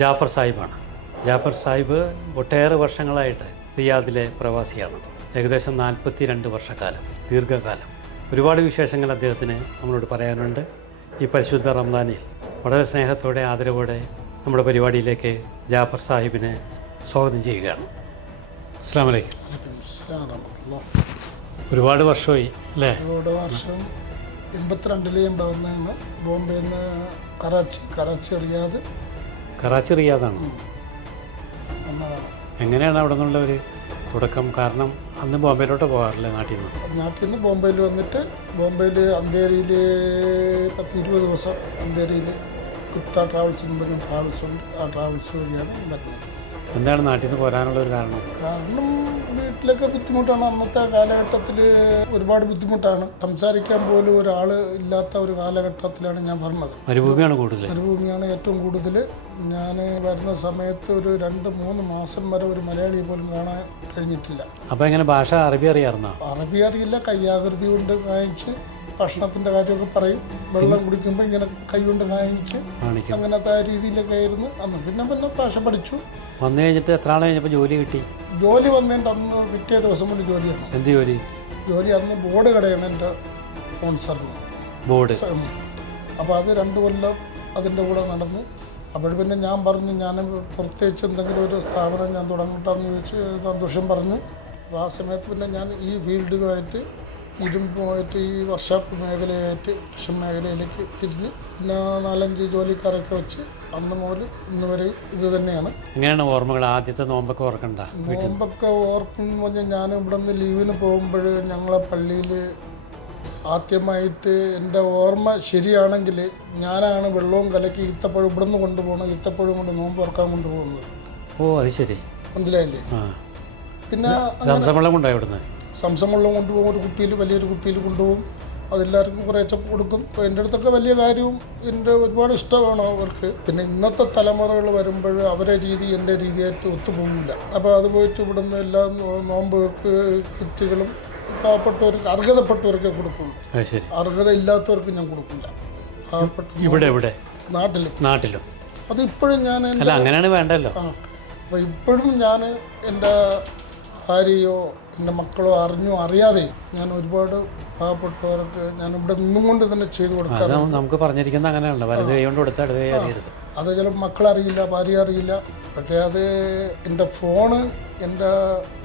ജാഫർ സാഹിബാണ്. ജാഫർ സാഹിബ് ഒട്ടേറെ വർഷങ്ങളായിട്ട് റിയാദിലെ പ്രവാസിയാണ്. ഏകദേശം 42 വർഷക്കാലം, ദീർഘകാലം. ഒരുപാട് വിശേഷങ്ങൾ അദ്ദേഹത്തിന് നമ്മളോട് പറയാനുണ്ട്. ഈ പരിശുദ്ധ റമദാനിൽ വളരെ സ്നേഹത്തോടെ ആദരവോടെ നമ്മുടെ പരിപാടിയിലേക്ക് ജാഫർ സാഹിബിനെ സ്വാഗതം ചെയ്യുകയാണ്. അസ്സാം വലൈക്കും. ഒരുപാട് വർഷമായി അല്ലേ? ഒരുപാട് വർഷം 82 ഞാൻ വന്നതാണ്. ബോംബെയിൽ നിന്ന് കറാച്ചി റിയാദ്. കറാച്ചി റിയാദാണ്. വന്നതാണ്. എങ്ങനെയാണ് അവിടെ നിന്നുള്ള ഒരു തുടക്കം? കാരണം അന്ന് ബോംബെയിലോട്ട് പോകാറില്ലേ നാട്ടിൽ നിന്ന്? നാട്ടിൽ നിന്ന് ബോംബെയിൽ വന്നിട്ട് ബോംബെയിൽ അന്തേരിയിൽ 10-20 ദിവസം അന്തേരിയിൽ ഗുപ്ത ട്രാവൽസ് എന്ന് പറഞ്ഞ ട്രാവൽസ് ഉണ്ട്. ആ ട്രാവൽസ് വഴിയാണ് വരുന്നത്. എന്താണ് നാട്ടിൽ നിന്ന് പോരാനുള്ള ഒരു കാരണം? കാരണം വീട്ടിലൊക്കെ ബുദ്ധിമുട്ടാണ്. അന്നത്തെ കാലഘട്ടത്തിൽ ഒരുപാട് ബുദ്ധിമുട്ടാണ്. സംസാരിക്കാൻ പോലും ഒരാൾ ഇല്ലാത്ത ഒരു കാലഘട്ടത്തിലാണ് ഞാൻ പറഞ്ഞത്. മരുഭൂമിയാണ് കൂടുതൽ. മരുഭൂമിയാണ് ഏറ്റവും കൂടുതൽ. ഞാൻ വരുന്ന സമയത്ത് ഒരു 2-3 മാസം വരെ ഒരു മലയാളി പോലും കാണാൻ കഴിഞ്ഞിട്ടില്ല. അപ്പോൾ എങ്ങനെ ഭാഷ അറബി അറിയാമായിരുന്നോ? അറബി അറിയില്ല. കയ്യാകൃതി കൊണ്ട് കാണിച്ച് ഭക്ഷണത്തിൻ്റെ കാര്യമൊക്കെ പറയും. വെള്ളം കുടിക്കുമ്പോൾ ഇങ്ങനെ കൈ കൊണ്ട് കാണിച്ച് അങ്ങനത്തെ രീതിയിലൊക്കെ ആയിരുന്നു അന്ന്. പിന്നെ ഭാഷ പഠിച്ചു. വന്നു കഴിഞ്ഞിട്ട് എത്ര നാൾ കഴിഞ്ഞപ്പോൾ ജോലി കിട്ടി? ജോലി വന്നതിൻ്റെ അന്ന് പിറ്റേ ദിവസം മുതൽ ജോലിയാണ്. എന്ത് ജോലി? ജോലി അന്ന് ബോർഡ് കടയാണ് എൻ്റെ സ്പോൺസറിന്. ബോർഡ്. അപ്പോൾ അത് 2 കൊല്ലം അതിൻ്റെ കൂടെ നടന്നു. അപ്പോൾ പിന്നെ ഞാൻ പറഞ്ഞു, ഞാൻ പ്രത്യേകിച്ച് എന്തെങ്കിലും ഒരു സ്ഥാപനം ഞാൻ തുടങ്ങട്ടെന്ന് ചോദിച്ച് സന്തോഷം പറഞ്ഞു. അപ്പോൾ ആ സമയത്ത് പിന്നെ ഞാൻ ഈ ഫീൽഡുമായിട്ട് ഇരുമ്പുമായിട്ട് ഈ വർക്ക്ഷോപ്പ് മേഖലയായിട്ട് കൃഷി മേഖലയിലേക്ക് തിരിഞ്ഞ് പിന്നെ 4-5 ജോലിക്കാരൊക്കെ വെച്ച് അന്ന് മുതൽ ഇന്ന് വരെ ഇത് തന്നെയാണ്. എങ്ങനെയാണ് ഓർമ്മകൾ? ആദ്യത്തെ നോമ്പൊക്കെ ഓർക്കണ്ട? നോമ്പൊക്കെ ഓർക്കുന്നു പറഞ്ഞാൽ ഞാൻ ഇവിടെ നിന്ന് ലീവിന് പോകുമ്പോൾ ഞങ്ങളെ പള്ളിയിൽ ആദ്യമായിട്ട് എൻ്റെ ഓർമ്മ ശരിയാണെങ്കിൽ ഞാനാണ് വെള്ളവും കലക്കി ഈത്തപ്പഴം ഇവിടെ നിന്ന് കൊണ്ടുപോകണം, ഈത്തപ്പഴം കൊണ്ട് നോമ്പ് ഓർക്കാൻ കൊണ്ടുപോകുന്നത്. ഓ, അത് ശരി. മനസ്സിലായില്ലേ? പിന്നെ സംസം വെള്ളം കൊണ്ടുപോയി ഇവിടുന്ന്? സംസം വെള്ളം കൊണ്ടുപോകും. ഒരു കുപ്പിയിൽ, വലിയൊരു കുപ്പിയിൽ കൊണ്ടുപോകും. അതെല്ലാവർക്കും കുറേശ്ശെ കൊടുക്കും. അപ്പോൾ എൻ്റെ അടുത്തൊക്കെ വലിയ കാര്യവും എൻ്റെ ഒരുപാട് ഇഷ്ടമാണ് അവർക്ക്. പിന്നെ ഇന്നത്തെ തലമുറകൾ വരുമ്പോൾ അവരെ രീതി എൻ്റെ രീതിയായിട്ട് ഒത്തുപോകില്ല. അപ്പോൾ അത് പോയിട്ട് ഇവിടുന്ന് എല്ലാ നോമ്പ് കിറ്റുകളും പാവപ്പെട്ടവർക്ക്, അർഹതപ്പെട്ടവർക്ക് കൊടുക്കുള്ളൂ. അർഹത ഇല്ലാത്തവർക്ക് ഞാൻ കൊടുക്കില്ല. ഇവിടെ നാട്ടിലും അത് ഇപ്പോഴും ഞാൻ അങ്ങനെയാണ് വേണ്ടല്ലോ. അപ്പോൾ ഇപ്പോഴും ഞാൻ എൻ്റെ ഭാര്യയോ എൻ്റെ മക്കളോ അറിഞ്ഞോ അറിയാതെ ഞാൻ ഒരുപാട് പാവപ്പെട്ടവർക്ക് ഞാൻ ഇവിടെ നിന്നും കൊണ്ട് തന്നെ ചെയ്തു കൊടുക്കാറ്. നമുക്ക് പറഞ്ഞിരിക്കുന്നത് അങ്ങനെയല്ല, വലത് കൈ കൊണ്ട് കൊടുത്താൽ ഇടത് കൈ അറിയരുത്. അത് ചിലപ്പോൾ മക്കളറിയില്ല, ഭാര്യ അറിയില്ല. പക്ഷേ അത് എൻ്റെ ഫോണ് എൻ്റെ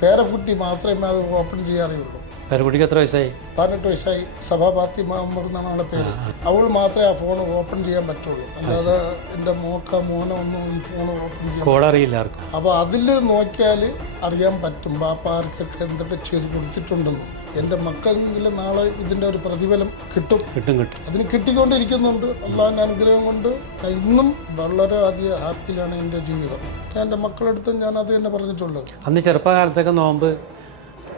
പേരക്കുട്ടി മാത്രമേ അത് ഓപ്പൺ ചെയ്യാറിയുള്ളൂ. പേരക്കുട്ടിക്ക് എത്ര വയസ്സായി? 18 വയസ്സായി. സഭാപാത്തി മാമർ എന്നാണ് അവളുടെ പേര്. അവൾ മാത്രമേ ആ ഫോൺ ഓപ്പൺ ചെയ്യാൻ പറ്റുള്ളൂ. അല്ലാതെ എൻ്റെ മോനോ ഒന്നും ഈ ഫോൺ ഓപ്പൺ ചെയ്യാൻ അറിയില്ല ആർക്കും. അപ്പോൾ അതിൽ നോക്കിയാൽ അറിയാൻ പറ്റും ബാപ്പ ആർക്കൊക്കെ എന്തൊക്കെ ചെയ്ത് കൊടുത്തിട്ടുണ്ടെന്ന്. എൻ്റെ മക്കളെങ്കിലും നാളെ ഇതിൻ്റെ ഒരു പ്രതിഫലം കിട്ടും. അതിന് കിട്ടിക്കൊണ്ടിരിക്കുന്നുണ്ട്. അള്ളാഹിൻ്റെ അനുഗ്രഹം കൊണ്ട് ഇന്നും വളരെ അധികം ഹാപ്പിയിലാണ് എൻ്റെ ജീവിതം. ഞാൻ എൻ്റെ മക്കളെടുത്തും ഞാൻ അത് തന്നെ പറഞ്ഞിട്ടുള്ളത്. അന്ന് ചെറുപ്പകാലത്തൊക്കെ നോമ്പ്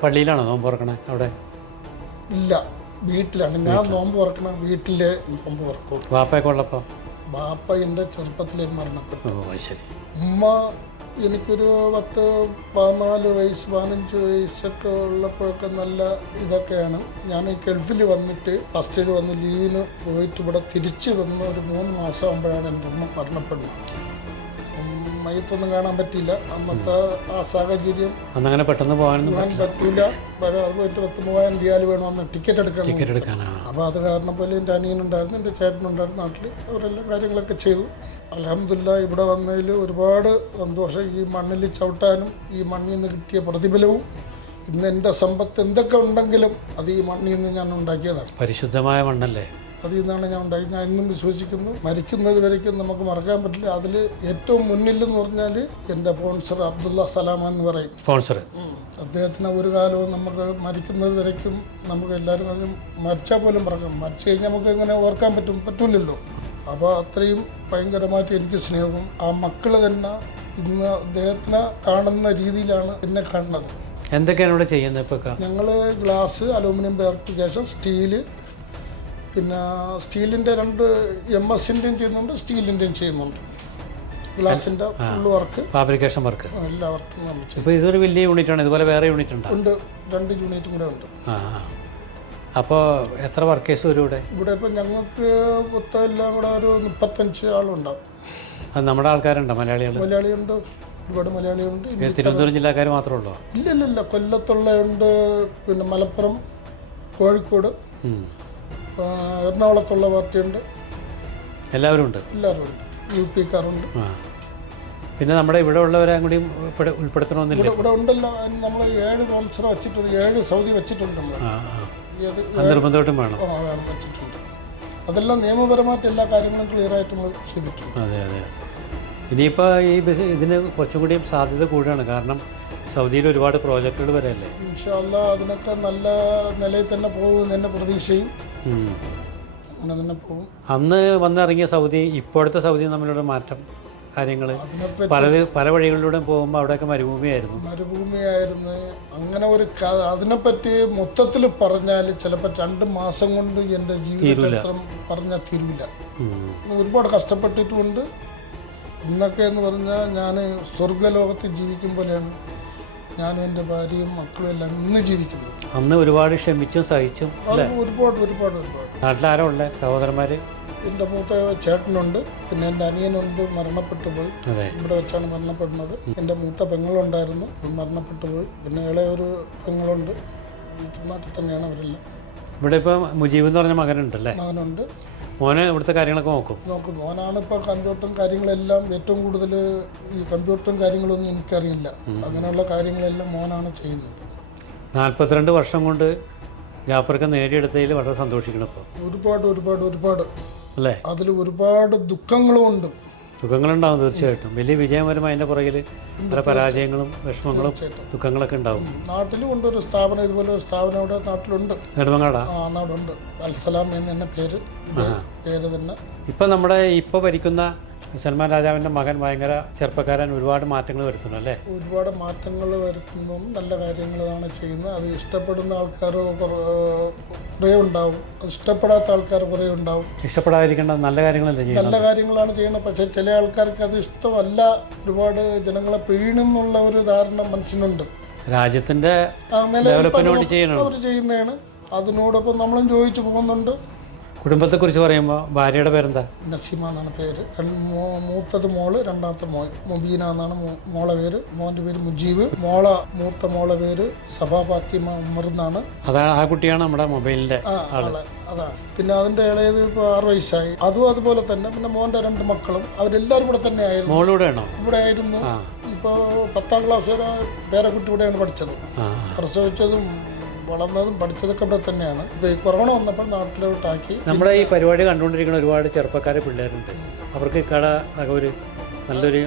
പള്ളിയിലാണോ നോമ്പ് തുറക്കണേ? അവിടെ ഇല്ല, വീട്ടിലാണ് ഞാൻ നോമ്പ് തുറക്കണം. വീട്ടിലെ നോമ്പ് തുറക്കും. ബാപ്പയൊക്കെ ഉള്ളപ്പോൾ? ബാപ്പ എൻ്റെ ചെറുപ്പത്തിലേ മരണപ്പെട്ടു. ശരി. ഉമ്മ എനിക്കൊരു 10-14 വയസ്സ് 15 വയസ്സൊക്കെ ഉള്ളപ്പോഴൊക്കെ നല്ല ഇതൊക്കെയാണ്. ഞാൻ ഈ ഗൾഫിൽ വന്നിട്ട് ഫസ്റ്റിൽ വന്ന് ലീവിന് പോയിട്ട് ഇവിടെ തിരിച്ച് വന്ന് ഒരു 3 മാസം ആകുമ്പോഴാണ് എൻ്റെ ഉമ്മ മരണപ്പെടുന്നത്. മയത്തൊന്നും കാണാൻ പറ്റിയില്ല. അന്നത്തെ ആ സാഹചര്യം അങ്ങനെ പെട്ടെന്ന് പോകാൻ പറ്റില്ല. അത് പോയിട്ട് 10,000 റിയാൽ വേണം അന്ന് ടിക്കറ്റ് എടുക്കാൻ. അപ്പോൾ അത് കാരണം പോലെ എൻ്റെ അനിയനുണ്ടായിരുന്നു, എൻ്റെ ചേട്ടനുണ്ടായിരുന്നു നാട്ടിൽ. അവരെല്ലാം കാര്യങ്ങളൊക്കെ ചെയ്തു. അൽഹംദുലില്ലാഹ് ഇവിടെ വന്നതിൽ ഒരുപാട് സന്തോഷം. ഈ മണ്ണിൽ ചവിട്ടാനും ഈ മണ്ണിൽ നിന്ന് കിട്ടിയ പ്രതിഫലവും ഇന്ന് എൻ്റെ സമ്പത്ത് എന്തൊക്കെ ഉണ്ടെങ്കിലും അത് ഈ മണ്ണിൽ നിന്ന് ഞാൻ ഉണ്ടാക്കിയതാണ്. പരിശുദ്ധമായ മണ്ണല്ലേ? അതിൽ നിന്നാണ് ഞാൻ ഉണ്ടാക്കി. ഞാൻ ഇന്നും വിശ്വസിക്കുന്നു. മരിക്കുന്നത് വരയ്ക്കും നമുക്ക് മറക്കാൻ പറ്റില്ല. അതിൽ ഏറ്റവും മുന്നിലെന്ന് പറഞ്ഞാൽ എൻ്റെ സ്പോൺസർ അബ്ദുള്ള സലാം എന്ന് പറയും. സ്പോൺസർ അദ്ദേഹത്തിന് ഒരു കാലവും നമുക്ക് മരിക്കുന്നത് വരയ്ക്കും നമുക്ക് എല്ലാവരും മരിച്ചാൽ പോലും പറക്കാം. മരിച്ചു കഴിഞ്ഞാൽ നമുക്ക് എങ്ങനെ ഓർക്കാൻ പറ്റില്ലല്ലോ. അപ്പോൾ അത്രയും ഭയങ്കരമായിട്ട് എനിക്ക് സ്നേഹവും. ആ മക്കൾ തന്നെ ഇന്ന് അദ്ദേഹത്തിനെ കാണുന്ന രീതിയിലാണ് എന്നെ കാണുന്നത്. എന്തൊക്കെയാണ് ഇവിടെ ചെയ്യുന്നത് ഇപ്പോൾ? ഞങ്ങൾ ഗ്ലാസ്, അലൂമിനിയം ഫാബ്രിക്കേഷൻ, സ്റ്റീല്, പിന്നെ സ്റ്റീലിൻ്റെ 2 MS-ൻ്റെയും ചെയ്യുന്നുണ്ട്, സ്റ്റീലിൻ്റെയും ചെയ്യുന്നുണ്ട്. ഗ്ലാസിൻ്റെ ഫുള്ള് വർക്ക്, ഫാബ്രിക്കേഷൻ വർക്ക്, എല്ലാ വർക്കും നമ്മൾ ചെയ്യും. ഇപ്പോൾ ഇതൊരു വലിയ യൂണിറ്റാണ്. ഇതുപോലെ വേറെ യൂണിറ്റ് ഉണ്ട്? 2 യൂണിറ്റും കൂടെ ഉണ്ട്. അപ്പോൾ എത്ര വർക്കേഴ്സ് വരും ഇവിടെ? ഇവിടെ ഇപ്പം ഞങ്ങൾക്ക് മൊത്തം എല്ലാം കൂടെ ഒരു 35 ആളുണ്ടാവും. അത് നമ്മുടെ ആൾക്കാരുണ്ടോ? മലയാളികൾ? മലയാളിയുണ്ട്, ഒരുപാട് മലയാളികളുണ്ട്. തിരുവനന്തപുരം ജില്ലക്കാർ മാത്രമേ ഉള്ളൂ? ഇല്ല, കൊല്ലത്തുള്ളതുണ്ട്, പിന്നെ മലപ്പുറം, കോഴിക്കോട്, എറണാകുളത്തുള്ള പാർട്ടിയുണ്ട്. എല്ലാവരും ഉണ്ട്? എല്ലാവരും ഉണ്ട്. UP-ക്കാരുണ്ട്. പിന്നെ നമ്മുടെ ഇവിടെ ഉള്ളവരെ കൂടി ഉൾപ്പെടുത്തണമെന്നില്ല? ഇവിടെ ഉണ്ടല്ലോ. നമ്മൾ 7 സ്പോൺസർ വെച്ചിട്ടുണ്ട്, 7 സൗദി വെച്ചിട്ടുണ്ട് നമ്മൾ. നിർബന്ധമായിട്ടും വേണം വെച്ചിട്ടുണ്ട്. അതെല്ലാം നിയമപരമായിട്ട് എല്ലാ കാര്യങ്ങളും ക്ലിയറായിട്ട് നമ്മൾ ചെയ്തിട്ടുണ്ട്. അതെ. ഇനിയിപ്പോൾ ഇതിന് കുറച്ചും കൂടിയും സാധ്യത കൂടുകയാണ്. കാരണം സൗദിയിൽ ഒരുപാട് പ്രോജക്റ്റുകൾ വരെയല്ലേ. ഇൻഷാ അല്ലാഹ് അതിനൊക്കെ നല്ല നിലയിൽ തന്നെ പോകുമെന്ന് എൻ്റെ പ്രതീക്ഷയും. അങ്ങനെ തന്നെ പോകും. അന്ന് വന്നിറങ്ങിയ സൗദി ഇപ്പോഴത്തെ സൗദി തമ്മിലുള്ള മാറ്റം, കാര്യങ്ങൾ പല വഴികളിലൂടെ പോകുമ്പോൾ അവിടെയൊക്കെ മരുഭൂമിയായിരുന്നു. അങ്ങനെ ഒരു അതിനെപ്പറ്റി മൊത്തത്തിൽ പറഞ്ഞാൽ ചിലപ്പോൾ 2 മാസം കൊണ്ട് എൻ്റെ ജീവിതചരിത്രം പറഞ്ഞാൽ തീരുവില്ല. ഒരുപാട് കഷ്ടപ്പെട്ടിട്ടുമുണ്ട്. ഇന്നൊക്കെ എന്ന് പറഞ്ഞാൽ ഞാൻ സ്വർഗ്ഗലോകത്ത് ജീവിക്കും പോലെയാണ് ഞാനും എൻ്റെ ഭാര്യയും മക്കളും എല്ലാം ഇന്ന് ജീവിക്കുന്നത്. അന്ന് ഒരുപാട് ക്ഷമിച്ചും സഹിച്ചും. ഒരുപാട്. നാട്ടിലാരോ ഉള്ള സഹോദരന്മാർ? എൻ്റെ മൂത്ത ചേട്ടനുണ്ട്, പിന്നെ എൻ്റെ അനിയനുണ്ട്, മരണപ്പെട്ടു പോയി. ഇവിടെ വെച്ചാണ് മരണപ്പെടുന്നത്. എൻ്റെ മൂത്ത പെങ്ങളുണ്ടായിരുന്നു, മരണപ്പെട്ടു പോയി. പിന്നെ ഇളയൊരു പെങ്ങളുണ്ട്, നാട്ടിൽ തന്നെയാണ് അവരെല്ലാം. ഇവിടെ ഇപ്പം മുജീബ് എന്ന് പറഞ്ഞ മകനുണ്ടല്ലേ? മകനുണ്ട്. മോനെ ഇവിടുത്തെ കാര്യങ്ങളൊക്കെ നോക്കും? മോനാണ് ഇപ്പോൾ കമ്പ്യൂട്ടറും കാര്യങ്ങളെല്ലാം. ഏറ്റവും കൂടുതൽ ഈ കമ്പ്യൂട്ടറും കാര്യങ്ങളൊന്നും എനിക്കറിയില്ല. അങ്ങനെയുള്ള കാര്യങ്ങളെല്ലാം മോനാണ് ചെയ്യുന്നത്. 42 വർഷം കൊണ്ട് ജാഫർക്ക് നേടിയെടുത്തതിൽ വളരെ സന്തോഷിക്കണം. ഇപ്പോൾ ഒരുപാട് അല്ലേ? അതിൽ ഒരുപാട് ദുഃഖങ്ങളും ഉണ്ട്. ദുഃഖങ്ങളുണ്ടാവും തീർച്ചയായിട്ടും. വലിയ വിജയം വരുമ്പോൾ അതിൻ്റെ പുറകിൽ പല പരാജയങ്ങളും വിഷമങ്ങളും ദുഃഖങ്ങളൊക്കെ ഉണ്ടാവും. നാട്ടിലും ഉണ്ട് ഒരു സ്ഥാപനം, ഇതുപോലെ ഒരു സ്ഥാപനം ഇവിടെ നാട്ടിലുണ്ട്. നെടുമങ്ങാടാ? നാടുണ്ട്. അൽസലാം എന്ന് തന്നെ പേര് തന്നെ. ഇപ്പം നമ്മുടെ ഇപ്പോൾ ഭരിക്കുന്ന സൽമാൻ രാജാവിൻ്റെ മകൻ ഭയങ്കര ചെറുപ്പക്കാരൻ, ഒരുപാട് മാറ്റങ്ങൾ വരുത്തുന്നു അല്ലേ? ഒരുപാട് മാറ്റങ്ങൾ വരുത്തുന്നു. നല്ല കാര്യങ്ങളാണ് ചെയ്യുന്നത്. അത് ഇഷ്ടപ്പെടുന്ന ആൾക്കാർ കുറേ ഉണ്ടാവും, ഇഷ്ടപ്പെടാത്ത ആൾക്കാർ കുറേ ഉണ്ടാവും. ഇഷ്ടപ്പെടാതിരിക്കേണ്ട നല്ല കാര്യങ്ങളല്ലേ ചെയ്യുന്നത്? നല്ല കാര്യങ്ങളാണ് ചെയ്യുന്നത്. പക്ഷേ ചില ആൾക്കാർക്ക് അത് ഇഷ്ടമല്ല. ഒരുപാട് ജനങ്ങളെ പിഴിയുന്നുള്ള ഒരു ധാരണ മനുഷ്യനുണ്ട്. രാജ്യത്തിൻ്റെ ഡെവലപ്മെന്റിന് വേണ്ടി ചെയ്യണം, അവർ ചെയ്യുന്നതാണ്. അതിനോടൊപ്പം നമ്മളും ചോദിച്ചു പോകുന്നുണ്ട്. കുടുംബത്തെക്കുറിച്ച് പറയുമ്പോൾ ഭാര്യയുടെ പേരെന്താ? നസീമ എന്നാണ് പേര്. മൂത്തത് മോള്, രണ്ടാമത്തെ മോൻ മുബീന എന്നാണ് മോളെ പേര്. മോൻ്റെ പേര് മുജീബ്. മൂത്ത മോളെ പേര് സഭാ ഫാത്തിമ ഉമ്മർ എന്നാണ്. അതാണ് ആ കുട്ടിയാണ് നമ്മുടെ മൊബൈലിന്റെ അതാണ്. പിന്നെ അതിന്റെ ഇളയത് ഇപ്പോൾ 6 വയസ്സായി. അതുപോലെ തന്നെ. പിന്നെ മോൻ്റെ 2 മക്കളും അവരെല്ലാവരും കൂടെ തന്നെ ആയിരുന്നു. ഇവിടെ ആയിരുന്നു. ഇപ്പോൾ 10ാം ക്ലാസ് വരെ പേരക്കുട്ടി ഇവിടെയാണ് പഠിച്ചത്. പ്രസവിച്ചതും വളർന്നതും പഠിച്ചതൊക്കെ ഇവിടെ തന്നെയാണ്. ഇപ്പോൾ ഈ കൊറോണ വന്നപ്പോൾ നാട്ടിലോട്ടാക്കി. നമ്മുടെ ഈ പരിപാടി കണ്ടുകൊണ്ടിരിക്കുന്ന ഒരുപാട് ചെറുപ്പക്കാരെ പിള്ളേരുണ്ട്. അവർക്ക് ഒരു നല്ലൊരു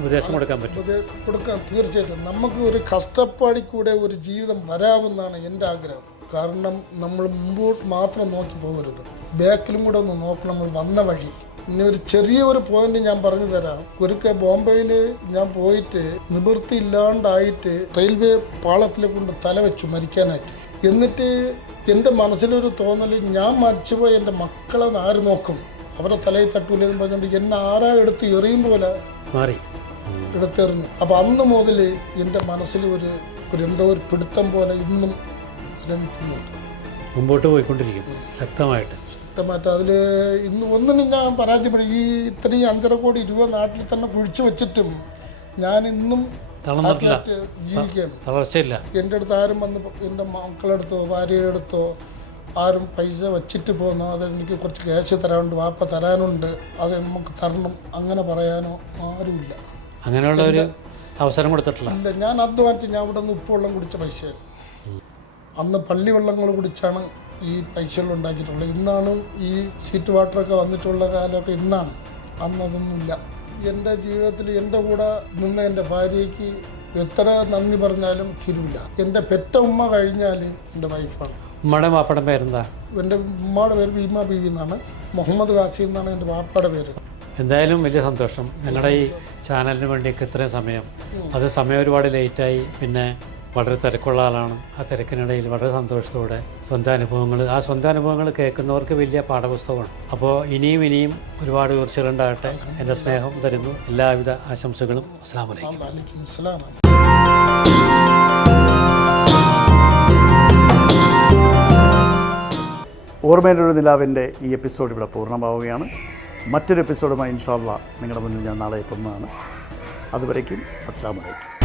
ഉപദേശം കൊടുക്കാൻ പറ്റും? കൊടുക്കാം, തീർച്ചയായിട്ടും. നമുക്ക് ഒരു കഷ്ടപ്പാടിൽ കൂടെ ഒരു ജീവിതം വരാമെന്നാണ് എൻ്റെ ആഗ്രഹം. കാരണം നമ്മൾ മുമ്പോട്ട് മാത്രം നോക്കി പോകരുത്, ബാക്കിലും കൂടെ ഒന്ന് നോക്കണം. നമ്മൾ വന്ന വഴി. ഇനി ഒരു ചെറിയൊരു പോയിന്റ് ഞാൻ പറഞ്ഞു തരാം. ഒരിക്കൽ ബോംബെയിൽ ഞാൻ പോയിട്ട് നിവൃത്തി ഇല്ലാണ്ടായിട്ട് റെയിൽവേ പാളത്തിൽ കൊണ്ട് തല വെച്ചു മരിക്കാനായിട്ട്. എന്നിട്ട് എൻ്റെ മനസ്സിലൊരു തോന്നൽ, ഞാൻ മരിച്ചുപോയി എൻ്റെ മക്കളെ ആര് നോക്കും, അവരുടെ തലയിൽ തട്ടൂലെന്ന് പറഞ്ഞുകൊണ്ട് എന്നെ ആരാ എടുത്ത് എറിയും പോലെ എടുത്തെറിഞ്ഞു. അപ്പം അന്ന് മുതൽ എൻ്റെ മനസ്സിൽ ഒരു എന്തോ ഒരു പിടുത്തം പോലെ ഇന്നും നിലനിൽക്കുന്നുണ്ട്. മുമ്പോട്ട് പോയിക്കൊണ്ടിരിക്കും ശക്തമായിട്ട്. അതിൽ ഇന്ന് ഒന്നിനും ഞാൻ പരാജയപ്പെടും. ഈ ഇത്രയും 5.5 കോടി രൂപ നാട്ടിൽ തന്നെ കുഴിച്ചു വെച്ചിട്ടും ഞാൻ ഇന്നും ജീവിക്കുകയാണ്. എൻ്റെ അടുത്ത് ആരും വന്ന് എൻ്റെ മക്കളെടുത്തോ ഭാര്യയുടെ അടുത്തോ ആരും പൈസ വച്ചിട്ട് പോകുന്നു, അത് എനിക്ക് കുറച്ച് ക്യാഷ് തരാനുണ്ട്, വാപ്പ തരാനുണ്ട്, അത് നമുക്ക് തരണം, അങ്ങനെ പറയാനോ ആരുമില്ല. അങ്ങനെയുള്ള ഒരു അവസരം കൊടുത്തിട്ടില്ല. ഇല്ല, ഞാൻ അധ്വാനിച്ച് ഞാൻ ഇവിടെ നിന്ന് ഉപ്പുവെള്ളം കുടിച്ച പൈസയാണ്. അന്ന് പള്ളിവെള്ളങ്ങൾ കുടിച്ചാണ് ഈ പൈസകൾ ഉണ്ടാക്കിയിട്ടുള്ളത്. ഇന്നാണ് ഈ സ്വീറ്റ് വാട്ടറൊക്കെ വന്നിട്ടുള്ള കാലമൊക്കെ ഇന്നാണ്. അന്നതൊന്നുമില്ല. എൻ്റെ ജീവിതത്തിൽ എൻ്റെ കൂടെ നിന്ന് എൻ്റെ ഭാര്യയ്ക്ക് എത്ര നന്ദി പറഞ്ഞാലും തീരുവില്ല. എൻ്റെ പെറ്റ ഉമ്മ കഴിഞ്ഞാൽ എൻ്റെ വൈഫാണ്. ഉമ്മയുടെ വാപ്പയുടെ പേരെന്താ? എൻ്റെ ഉമ്മയുടെ പേര് ഭീമ ബീവി എന്നാണ്. മുഹമ്മദ് ഖാസി എന്നാണ് എൻ്റെ വാപ്പയുടെ പേര്. എന്തായാലും വലിയ സന്തോഷം ഞങ്ങളുടെ ഈ ചാനലിന് വേണ്ടിയൊക്കെ ഇത്രയും സമയം. അത് സമയം ഒരുപാട് ലേറ്റായി, പിന്നെ വളരെ തിരക്കുള്ള ആളാണ്. ആ തിരക്കിനിടയിൽ വളരെ സന്തോഷത്തോടെ സ്വന്തം അനുഭവങ്ങൾ കേൾക്കുന്നവർക്ക് വലിയ പാഠപുസ്തകമാണ്. അപ്പോൾ ഇനിയും ഒരുപാട് ഉയർച്ചകളുണ്ടാകട്ടെ. എൻ്റെ സ്നേഹം തരുന്നു. എല്ലാവിധ ആശംസകളും. അസ്സലാമു അലൈക്കും. ഓർമ്മയിലൊരു നിലാവിൻ്റെ ഈ എപ്പിസോഡ് ഇവിടെ പൂർണ്ണമാവുകയാണ്. മറ്റൊരു എപ്പിസോഡുമായി ഇൻഷാ അല്ലാഹ് നിങ്ങളുടെ മുന്നിൽ ഞാൻ നാളെ എത്തുന്നതാണ്. അതുവരേക്കും അസ്സലാമു അലൈക്കും.